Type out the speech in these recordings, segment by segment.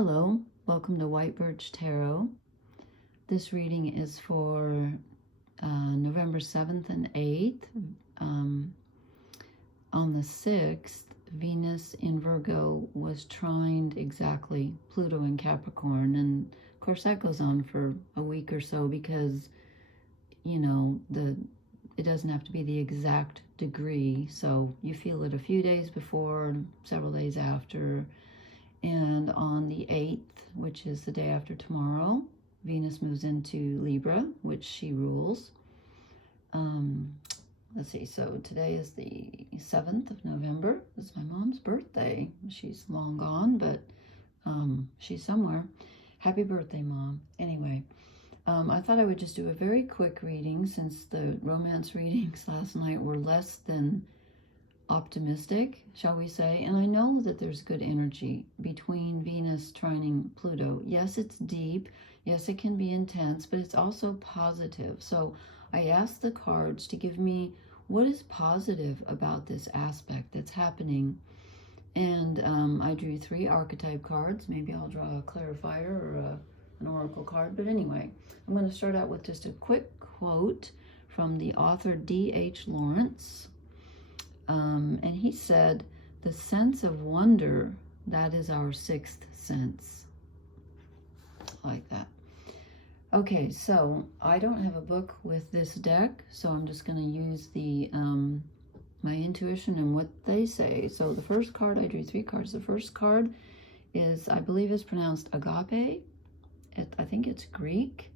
Hello, welcome to White Birch Tarot. This reading is for November 7th and 8th. On the 6th, Venus in Virgo was trined exactly Pluto in Capricorn. And of course that goes on for a week or so because, you know, it doesn't have to be the exact degree. So you feel it a few days before, several days after. And on the 8th, which is the day after tomorrow, Venus moves into Libra, which she rules. Let's see, so today is the 7th of November. This is my mom's birthday. She's long gone, but she's somewhere. Happy birthday, Mom. Anyway, I thought I would just do a very quick reading since the romance readings last night were less than optimistic, shall we say. And I know that there's good energy between Venus trining Pluto. Yes, it's deep. Yes, it can be intense, but it's also positive. So I asked the cards to give me what is positive about this aspect that's happening. And I drew 3 archetype cards. Maybe I'll draw a clarifier or an oracle card. But anyway, I'm going to start out with just a quick quote from the author D.H. Lawrence. And he said, the sense of wonder, that is our 6th sense. Like that. Okay, so I don't have a book with this deck, so I'm just going to use the my intuition and what they say. So the first card, I drew 3 cards. The first card is, I believe is pronounced agape. I think it's Greek.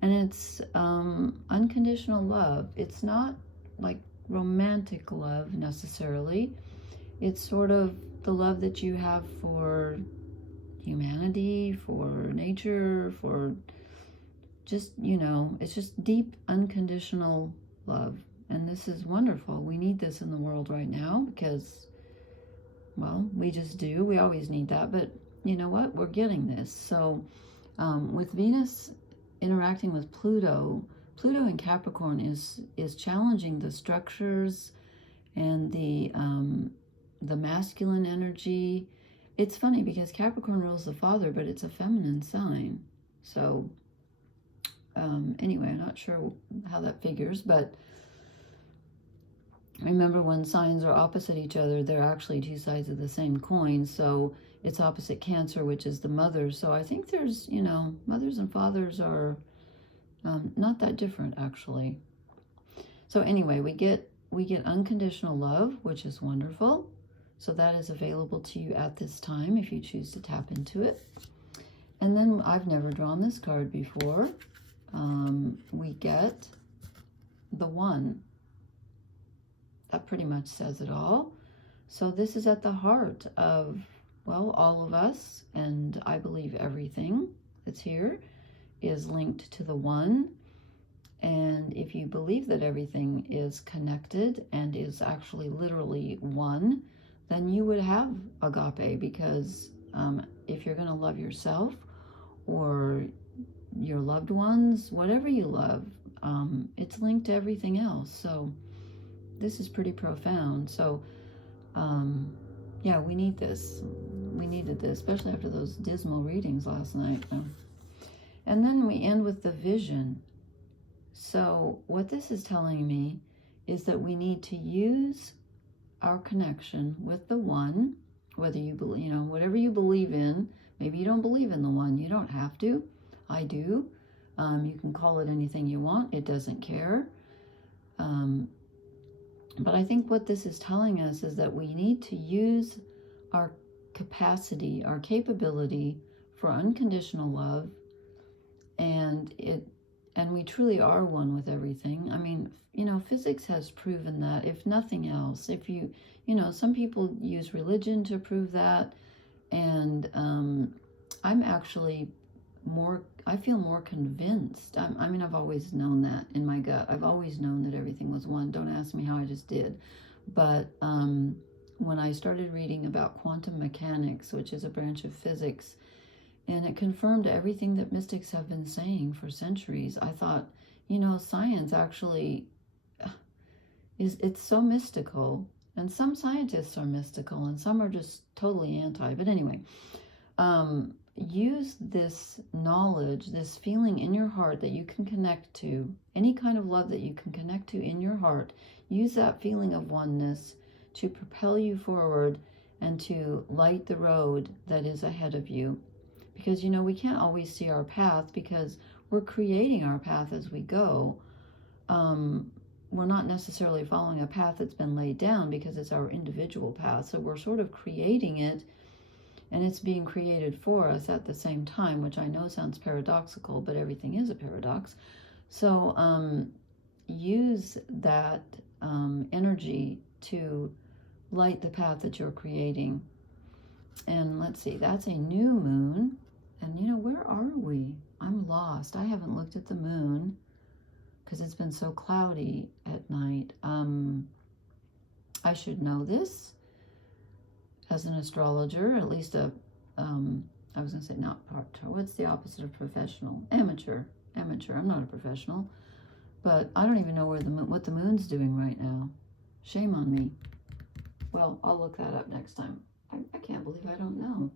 And it's unconditional love. It's not like romantic love necessarily. It's sort of the love that you have for humanity, for nature, for just, you know, it's just deep unconditional love. And this is wonderful. We need this in the world right now because, well, we just do. We always need that. But you know what? We're getting this. So with Venus interacting with Pluto in Capricorn is challenging the structures and the masculine energy. It's funny because Capricorn rules the father, but it's a feminine sign. So anyway, I'm not sure how that figures, but remember when signs are opposite each other, they're actually 2 sides of the same coin. So it's opposite Cancer, which is the mother. So I think there's, you know, mothers and fathers are not that different, actually. So anyway, we get unconditional love, which is wonderful. So that is available to you at this time if you choose to tap into it. And then I've never drawn this card before. We get the 1. That pretty much says it all. So this is at the heart of, well, all of us, and I believe everything that's here is linked to the 1. And if you believe that everything is connected and is actually literally 1, then you would have agape, because if you're going to love yourself or your loved ones, whatever you love, it's linked to everything else. So this is pretty profound. So yeah, we need this. We needed this, especially after those dismal readings last night. And then we end with the vision. So what this is telling me is that we need to use our connection with the 1, whether you believe, you know, whatever you believe in. Maybe you don't believe in the 1. You don't have to. I do. You can call it anything you want. It doesn't care. But I think what this is telling us is that we need to use our capacity, our capability for unconditional love. And we truly are 1 with everything. I mean, you know, physics has proven that, if nothing else. If you know, some people use religion to prove that. And I'm actually I feel more convinced. I mean, I've always known that in my gut. I've always known that everything was 1. Don't ask me how, I just did. But when I started reading about quantum mechanics, which is a branch of physics, and it confirmed everything that mystics have been saying for centuries, I thought, you know, science actually it's so mystical. And some scientists are mystical and some are just totally anti. But anyway, use this knowledge, this feeling in your heart that you can connect to, any kind of love that you can connect to in your heart. Use that feeling of oneness to propel you forward and to light the road that is ahead of you. Because, you know, we can't always see our path because we're creating our path as we go. We're not necessarily following a path that's been laid down because it's our individual path. So we're sort of creating it, and it's being created for us at the same time, which I know sounds paradoxical, but everything is a paradox. So use that energy to light the path that you're creating. And let's see, that's a new moon. And you know, where are we? I'm lost. I haven't looked at the moon because it's been so cloudy at night. I should know this as an astrologer, at least I was going to say not part. What's the opposite of professional? Amateur. Amateur. I'm not a professional, but I don't even know where what the moon's doing right now. Shame on me. Well, I'll look that up next time. I can't believe I don't know.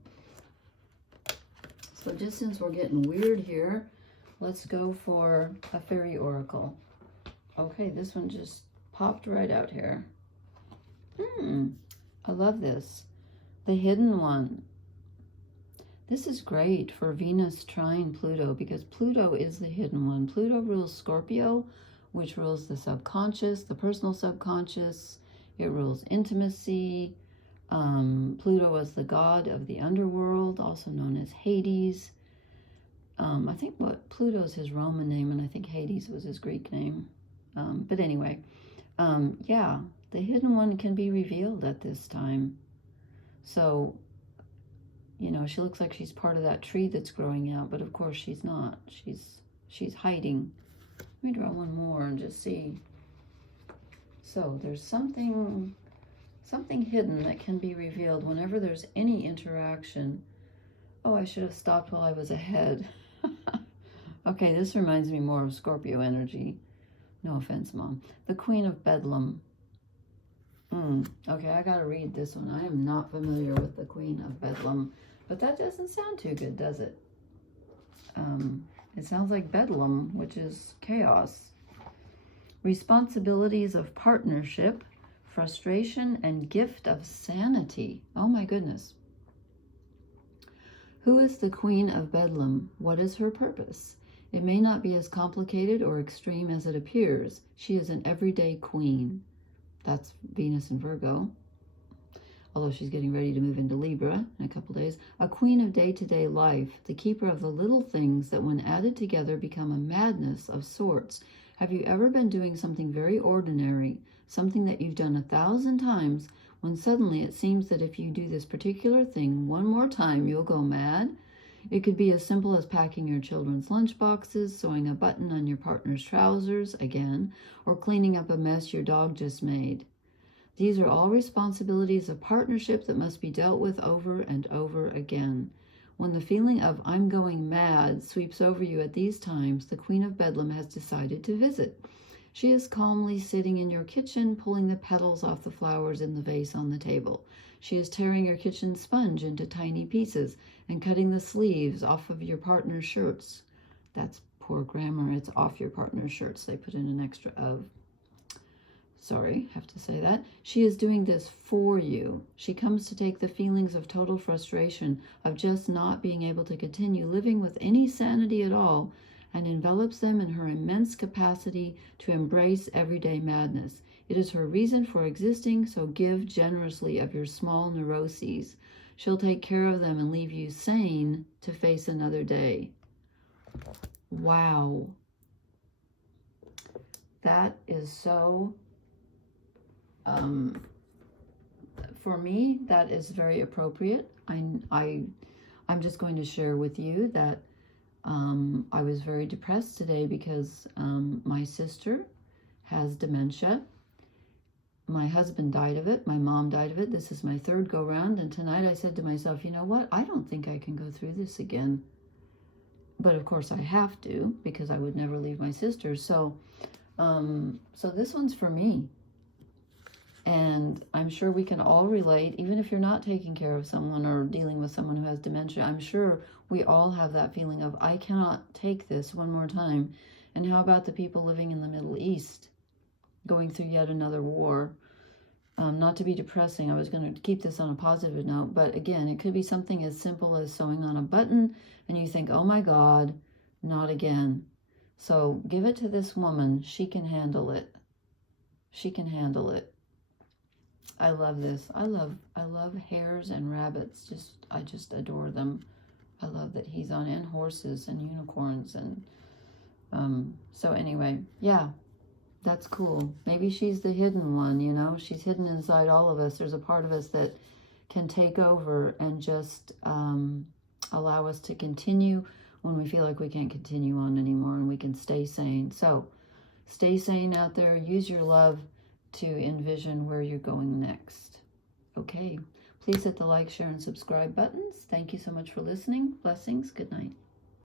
So just since we're getting weird here, let's go for a fairy oracle. Okay, this one just popped right out here. I love this. The hidden one. This is great for Venus trine Pluto because Pluto is the hidden one. Pluto rules Scorpio, which rules the subconscious, the personal subconscious. It rules intimacy. Pluto was the god of the underworld, also known as Hades. I think Pluto's his Roman name, and I think Hades was his Greek name. But anyway, yeah, the hidden one can be revealed at this time. So, you know, she looks like she's part of that tree that's growing out, but of course she's not. She's hiding. Let me draw one more and just see. So there's something hidden that can be revealed whenever there's any interaction. Oh, I should have stopped while I was ahead. Okay, this reminds me more of Scorpio energy. No offense, Mom. The Queen of Bedlam. Okay, I gotta read this one. I am not familiar with the Queen of Bedlam, but that doesn't sound too good, does it? It sounds like Bedlam, which is chaos. Responsibilities of partnership, frustration, and gift of sanity. Oh my goodness. Who is the Queen of Bedlam? What is her purpose? It may not be as complicated or extreme as it appears. She is an everyday queen. That's Venus in Virgo, although she's getting ready to move into Libra in a couple days. A queen of day-to-day life, the keeper of the little things that when added together become a madness of sorts. Have you ever been doing something very ordinary, something that you've done 1,000 times, when suddenly it seems that if you do this particular thing one more time, you'll go mad? It could be as simple as packing your children's lunch boxes, sewing a button on your partner's trousers, again, or cleaning up a mess your dog just made. These are all responsibilities of partnership that must be dealt with over and over again. When the feeling of "I'm going mad" sweeps over you at these times, the Queen of Bedlam has decided to visit. She is calmly sitting in your kitchen, pulling the petals off the flowers in the vase on the table. She is tearing your kitchen sponge into tiny pieces and cutting the sleeves off of your partner's shirts. That's poor grammar. It's off your partner's shirts. They put in an extra of. Sorry, have to say that. She is doing this for you. She comes to take the feelings of total frustration, of just not being able to continue living with any sanity at all, and envelops them in her immense capacity to embrace everyday madness. It is her reason for existing, so give generously of your small neuroses. She'll take care of them and leave you sane to face another day. Wow. That is so... for me, that is very appropriate. I'm just going to share with you that I was very depressed today because my sister has dementia. My husband died of it. My mom died of it. This is my third go-round. And tonight I said to myself, you know what? I don't think I can go through this again. But of course I have to, because I would never leave my sister. So this one's for me. And I'm sure we can all relate, even if you're not taking care of someone or dealing with someone who has dementia. I'm sure we all have that feeling of, I cannot take this one more time. And how about the people living in the Middle East, going through yet another war? Not to be depressing, I was going to keep this on a positive note, but again, it could be something as simple as sewing on a button, and you think, oh my God, not again. So give it to this woman. She can handle it. She can handle it. I love this. I love hares and rabbits. I just adore them. I love that he's on, and horses and unicorns. And so anyway, yeah. That's cool. Maybe she's the hidden one, you know. She's hidden inside all of us. There's a part of us that can take over and just allow us to continue when we feel like we can't continue on anymore, and we can stay sane. So stay sane out there. Use your love to envision where you're going next. Okay. Please hit the like, share, and subscribe buttons. Thank you so much for listening. Blessings. Good night.